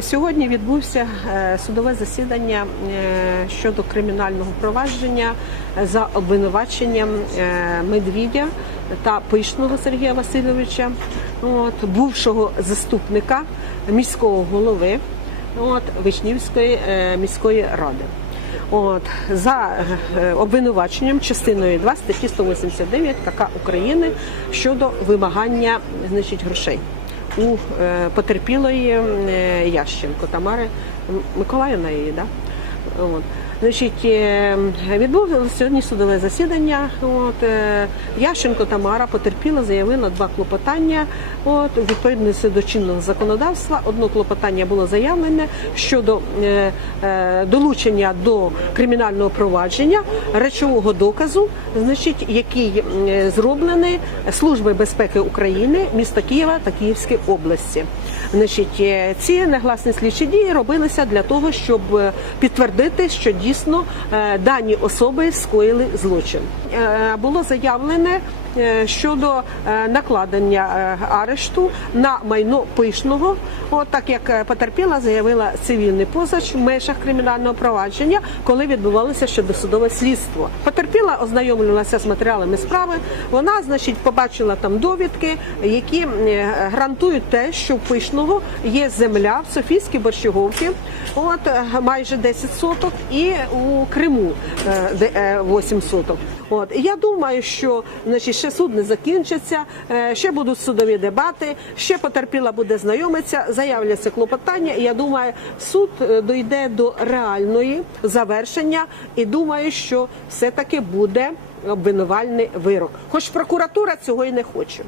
Сьогодні відбувся е, судове засідання е, щодо кримінального провадження за обвинуваченням е, Медвідя та Пишного Сергія Васильовича, от, бувшого заступника міського голови от, Вишнівської е, міської ради. От за е, обвинуваченням частиною 2 статті 189 КК України щодо вимагання значить грошей у е, потерпілої е, Ященко Тамари Миколаївна її, да? От. Значить, е, відбулося сьогодні судове засідання. От, е, Ященко Тамара потерпіла, заявила два клопотання. От, у відповідності до чинного законодавства одне клопотання було заявлене щодо е, е, долучення до кримінального провадження речового доказу, значить, який е, зроблений Службою безпеки України міста Києва та Київської області. Значить, е, ці негласні слідчі дії робилися для того, щоб е, підтвердити, що дійсно е, дані особи скоїли злочин. Було заявлене щодо накладення арешту на майно пишного, от так як потерпіла, заявила цивільний позач в межах кримінального провадження, коли відбувалося щодосудове слідство. Потерпіла ознайомлювалася з матеріалами справи. Вона, значить, побачила там довідки, які гарантують те, що в пишного є земля в Софійській Борщаговці, от е, майже 10 соток, і у Криму е, де, е, 8 соток. От я думаю, що значить ще суд не закінчиться, е, ще будуть судові дебати, ще потерпіла буде знайомитися, заявляться клопотання. І я думаю, суд е, дойде до реальної завершення і думаю, що все таки буде обвинувальний вирок. Хоч прокуратура цього і не хоче.